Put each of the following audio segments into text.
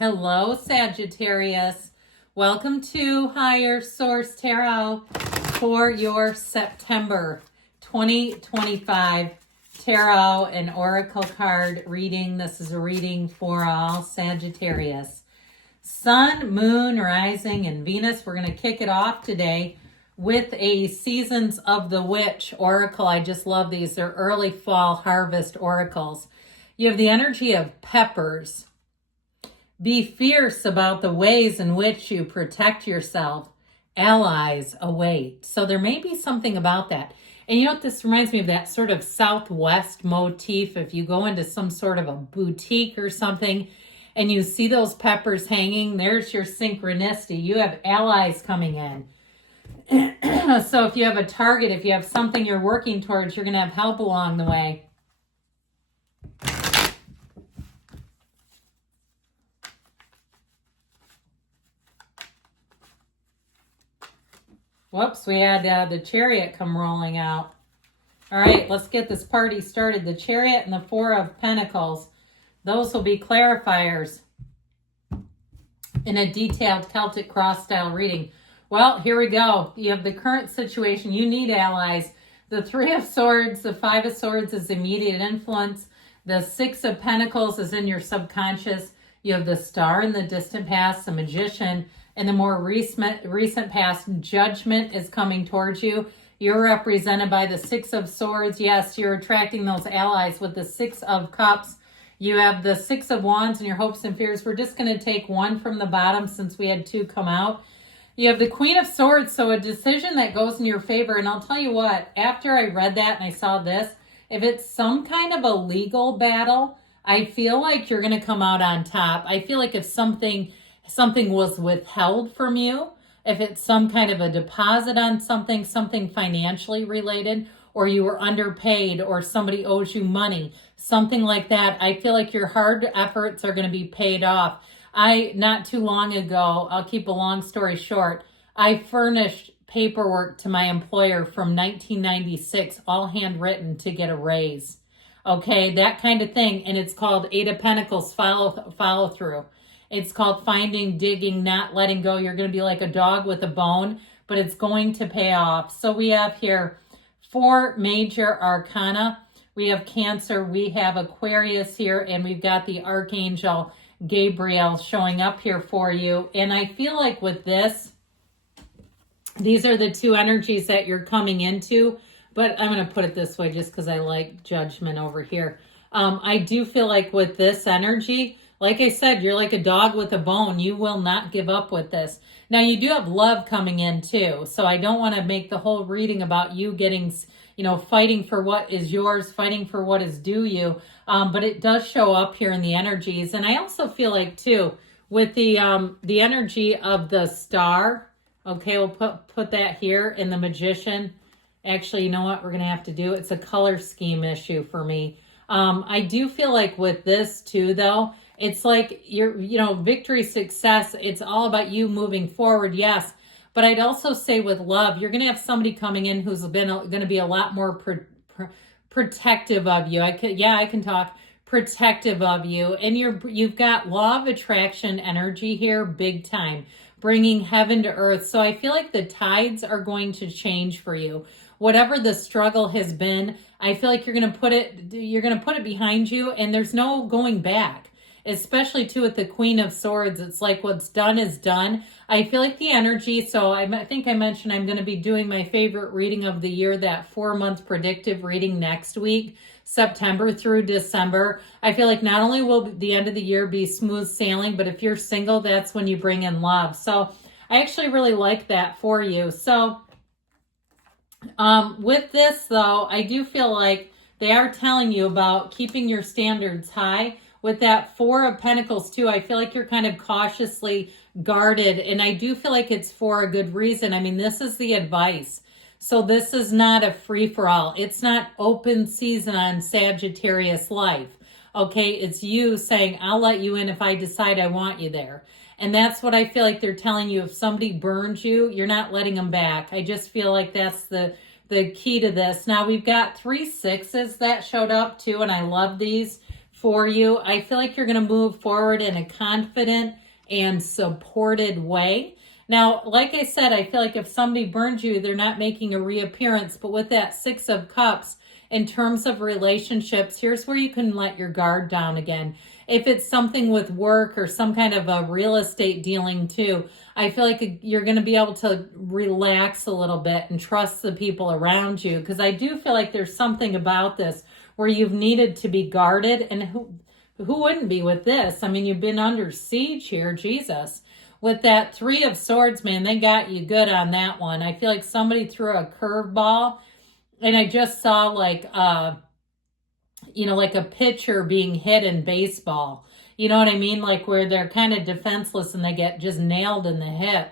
Hello, Sagittarius. Welcome to Higher Source Tarot for your September 2025 Tarot and Oracle card reading. This is a reading for all Sagittarius. Sun, Moon, Rising, and Venus. We're going to kick it off today with a Seasons of the Witch Oracle. I just love these. They're early fall harvest oracles. You have the energy of peppers. Be fierce about the ways in which you protect yourself. Allies await. So there may be something about that. And you know what this reminds me of? That sort of Southwest motif. If you go into some sort of a boutique or something and you see those peppers hanging, there's your synchronicity. You have allies coming in. So if you have a target, if you have something you're working towards, you're going to have help along the way. Whoops, we had the Chariot come rolling out. All right, let's get this party started. The Chariot and the Four of Pentacles. Those will be clarifiers in a detailed Celtic cross style reading. Well, here we go. You have the current situation. You need allies. The Three of Swords, the Five of Swords is immediate influence. The Six of Pentacles is in your subconscious. You have the Star in the distant past, the Magician. In the more recent past, Judgment is coming towards you. You're represented by the Six of Swords. Yes, you're attracting those allies with the Six of Cups. You have the Six of Wands and your hopes and fears. We're just going to take one from the bottom since we had two come out. You have the Queen of Swords, so a decision that goes in your favor. And I'll tell you what, after I read that and I saw this, if it's some kind of a legal battle, I feel like you're going to come out on top. I feel like if something was withheld from you, if it's some kind of a deposit on something financially related, or you were underpaid, or somebody owes you money, something like that, I feel like your hard efforts are going to be paid off. Not too long ago, I'll keep a long story short, I furnished paperwork to my employer from 1996, all handwritten, to get a raise. Okay, that kind of thing. And it's called Eight of Pentacles follow through. It's called finding, digging, not letting go. You're going to be like a dog with a bone, but it's going to pay off. So we have here 4 major arcana. We have Cancer, we have Aquarius here, and we've got the Archangel Gabriel showing up here for you. And I feel like with this, these are the two energies that you're coming into. But I'm going to put it this way just because I like Judgment over here. I do feel like with this energy, like I said, you're like a dog with a bone. You will not give up with this. Now, you do have love coming in too. So I don't want to make the whole reading about you getting, fighting for what is yours, fighting for what is due you. But it does show up here in the energies. And I also feel like too, with the energy of the Star, okay, we'll put that here in the Magician. Actually, you know what we're going to have to do? It's a color scheme issue for me. I do feel like with this too, though, it's like victory, success. It's all about you moving forward. Yes. But I'd also say with love, you're going to have somebody coming in who's going to be a lot more protective of you. I can talk protective of you. And you've got law of attraction energy here, big time, bringing heaven to earth. So I feel like the tides are going to change for you. Whatever the struggle has been, I feel like you're going to put it behind you, and there's no going back. Especially too with the Queen of Swords, it's like what's done is done. I feel like the energy, so I think I mentioned I'm going to be doing my favorite reading of the year, that 4-month predictive reading next week, September through December. I feel like not only will the end of the year be smooth sailing, but if you're single, that's when you bring in love. So I actually really like that for you. So with this though, I do feel like they are telling you about keeping your standards high. With that Four of Pentacles too, I feel like you're kind of cautiously guarded, and I do feel like it's for a good reason. I mean, this is the advice. So this is not a free-for-all. It's not open season on Sagittarius life. Okay, it's you saying, I'll let you in if I decide I want you there. And that's what I feel like they're telling you. If somebody burns you, you're not letting them back. I just feel like that's the key to this. Now, we've got 3 6s that showed up too, and I love these. for you. I feel like you're going to move forward in a confident and supported way. Now, like I said, I feel like if somebody burns you, they're not making a reappearance. But with that Six of Cups, in terms of relationships, here's where you can let your guard down again. If it's something with work or some kind of a real estate dealing too, I feel like you're going to be able to relax a little bit and trust the people around you. Because I do feel like there's something about this where you've needed to be guarded. And who wouldn't be with this? I mean, you've been under siege here, Jesus. With that Three of Swords, man, they got you good on that one. I feel like somebody threw a curveball, and I just saw like, like a pitcher being hit in baseball. You know what I mean? Like where they're kind of defenseless and they get just nailed in the hip.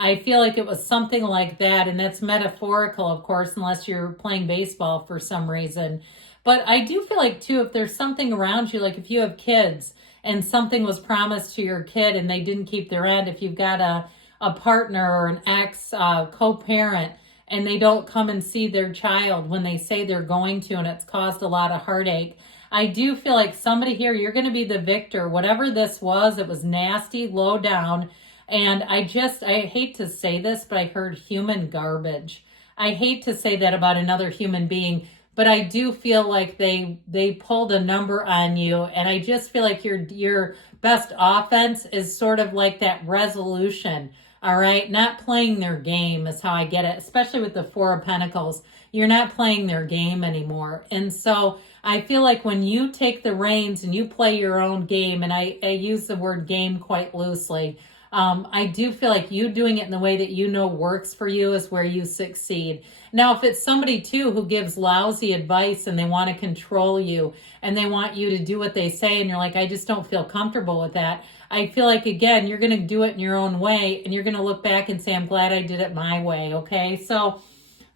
I feel like it was something like that, and that's metaphorical, of course, unless you're playing baseball for some reason. But I do feel like, too, if there's something around you, like if you have kids, and something was promised to your kid and they didn't keep their end, if you've got a partner or an ex co-parent and they don't come and see their child when they say they're going to, and it's caused a lot of heartache, I do feel like somebody here, you're going to be the victor. Whatever this was, it was nasty, low down, and I hate to say this, but I heard human garbage. I hate to say that about another human being, but I do feel like they pulled a number on you, and I just feel like your best offense is sort of like that resolution, all right? Not playing their game is how I get it, especially with the Four of Pentacles. You're not playing their game anymore. And so I feel like when you take the reins and you play your own game, and I use the word game quite loosely, I do feel like you doing it in the way that you know works for you is where you succeed. Now, if it's somebody too who gives lousy advice and they want to control you and they want you to do what they say and you're like, I just don't feel comfortable with that, I feel like, again, you're going to do it in your own way and you're going to look back and say, I'm glad I did it my way, okay? So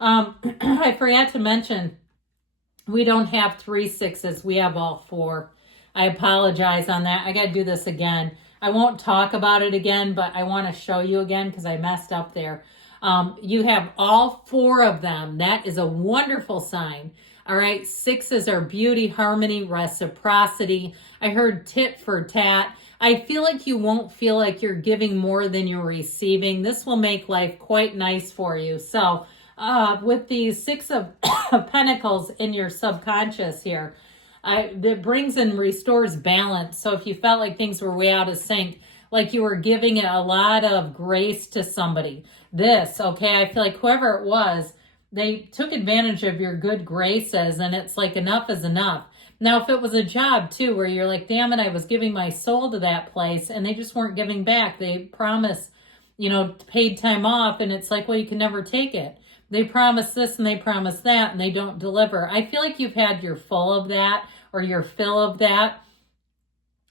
I forgot to mention, we don't have 3 6s. We have all 4. I apologize on that. I got to do this again. I won't talk about it again, but I want to show you again because I messed up there. You have all 4 of them. That is a wonderful sign. All right. 6s are beauty, harmony, reciprocity. I heard tit for tat. I feel like you won't feel like you're giving more than you're receiving. This will make life quite nice for you. So with the 6 of Pentacles in your subconscious here, that brings and restores balance. So if you felt like things were way out of sync, like you were giving it a lot of grace to somebody, okay, I feel like whoever it was, they took advantage of your good graces, and it's like enough is enough. Now, if it was a job too, where you're like, damn it, I was giving my soul to that place and they just weren't giving back. They promise, paid time off, and it's like, well, you can never take it. They promise this and they promise that and they don't deliver. I feel like you've had your full of that or your fill of that.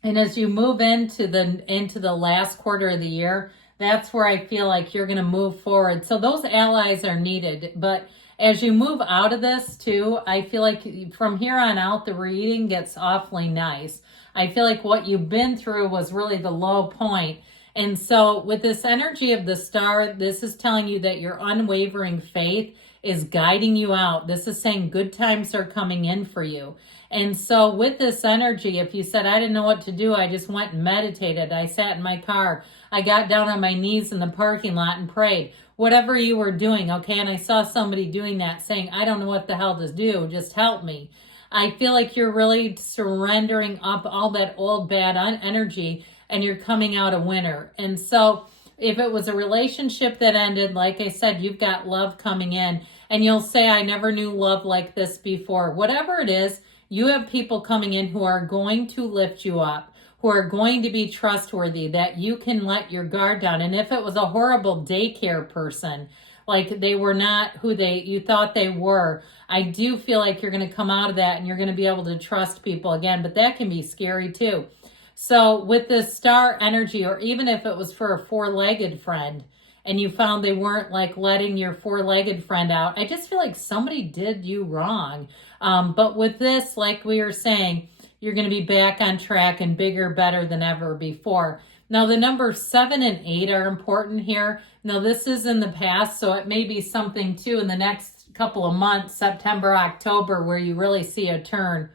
And as you move into the last quarter of the year, that's where I feel like you're going to move forward. So those allies are needed. But as you move out of this too, I feel like from here on out, the reading gets awfully nice. I feel like what you've been through was really the low point. And so with this energy of the star, this is telling you that your unwavering faith is guiding you out. This is saying good times are coming in for you. And so with this energy, if you said, I didn't know what to do, I just went and meditated. I sat in my car. I got down on my knees in the parking lot and prayed. Whatever you were doing, okay? And I saw somebody doing that saying, I don't know what the hell to do. Just help me. I feel like you're really surrendering up all that old bad energy and you're coming out a winner. And so if it was a relationship that ended, like I said, you've got love coming in and you'll say, I never knew love like this before. Whatever it is, you have people coming in who are going to lift you up, who are going to be trustworthy, that you can let your guard down. And if it was a horrible daycare person, like they were not who you thought they were, I do feel like you're going to come out of that and you're going to be able to trust people again. But that can be scary too. So with this star energy, or even if it was for a 4-legged friend and you found they weren't like letting your 4-legged friend out, I just feel like somebody did you wrong. But with this, like we were saying, you're going to be back on track and bigger, better than ever before. Now, the numbers 7 and 8 are important here. Now, this is in the past, so it may be something too in the next couple of months, September, October, where you really see a turn.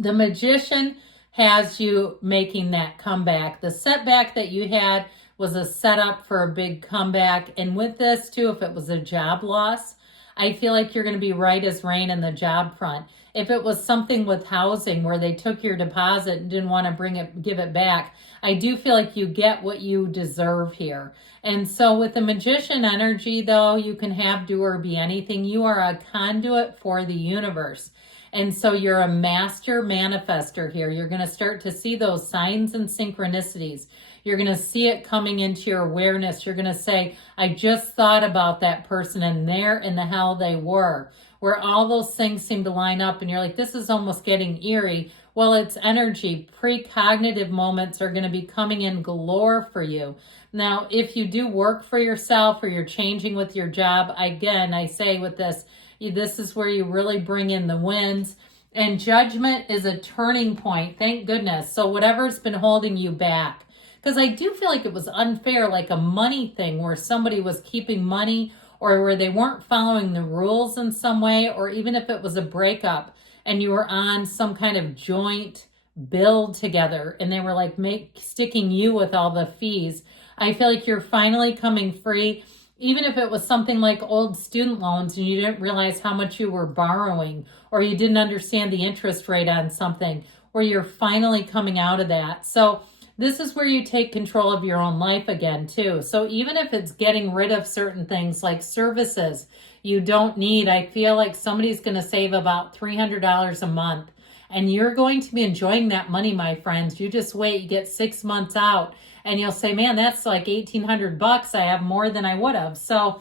The Magician has you making that comeback. The setback that you had was a setup for a big comeback. And with this too, if it was a job loss, I feel like you're going to be right as rain in the job front. If it was something with housing where they took your deposit and didn't want to give it back, I do feel like you get what you deserve here. And so with the Magician energy, though, you can have, do, or be anything. You are a conduit for the universe. And so you're a master manifester here. You're going to start to see those signs and synchronicities. You're going to see it coming into your awareness. You're going to say, I just thought about that person and there in the hell they were. Where all those things seem to line up and you're like, this is almost getting eerie. Well, it's energy. Precognitive moments are going to be coming in galore for you. Now, if you do work for yourself or you're changing with your job, again, I say with this is where you really bring in the wins. And Judgment is a turning point. Thank goodness. So whatever's been holding you back. Because I do feel like it was unfair, like a money thing where somebody was keeping money or where they weren't following the rules in some way, or even if it was a breakup and you were on some kind of joint build together and they were like sticking you with all the fees. I feel like you're finally coming free. Even if it was something like old student loans and you didn't realize how much you were borrowing, or you didn't understand the interest rate on something, where you're finally coming out of that. So this is where you take control of your own life again too. So even if it's getting rid of certain things like services you don't need, I feel like somebody's going to save about $300 a month. And you're going to be enjoying that money, my friends. You just wait, you get 6 months out and you'll say, man, that's like $1,800. I have more than I would have. So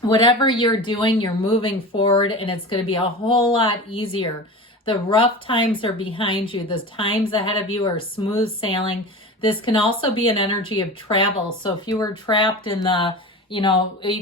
whatever you're doing, you're moving forward and it's going to be a whole lot easier. The rough times are behind you. The times ahead of you are smooth sailing. This can also be an energy of travel. So if you were trapped in the, you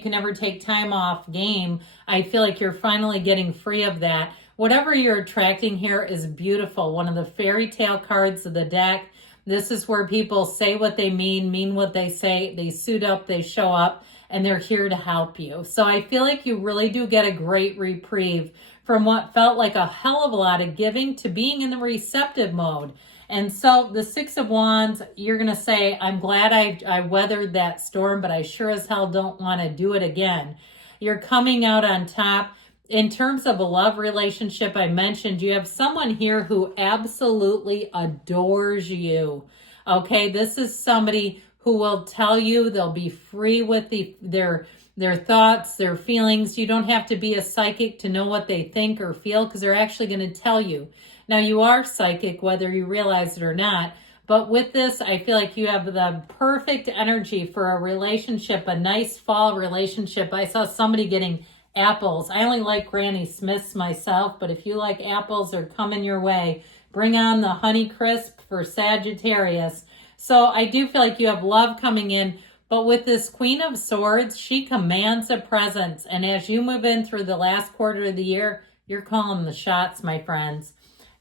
can never take time off game, I feel like you're finally getting free of that. Whatever you're attracting here is beautiful. One of the fairy tale cards of the deck. This is where people say what they mean what they say. They suit up, they show up, and they're here to help you. So I feel like you really do get a great reprieve from what felt like a hell of a lot of giving to being in the receptive mode. And so the Six of Wands, you're going to say, I'm glad I weathered that storm, but I sure as hell don't want to do it again. You're coming out on top. In terms of a love relationship, I mentioned you have someone here who absolutely adores you. Okay, this is somebody who will tell you they'll be free with their thoughts, their feelings. You don't have to be a psychic to know what they think or feel because they're actually going to tell you. Now, you are psychic whether you realize it or not. But with this, I feel like you have the perfect energy for a relationship, a nice fall relationship. I saw somebody getting apples. I only like Granny Smiths myself, but if you like apples, they're coming your way. Bring on the Honey Crisp for Sagittarius. So I do feel like you have love coming in, but with this Queen of Swords, she commands a presence. And as you move in through the last quarter of the year, you're calling the shots, my friends.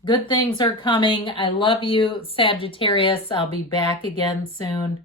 Good things are coming. I love you, Sagittarius. I'll be back again soon.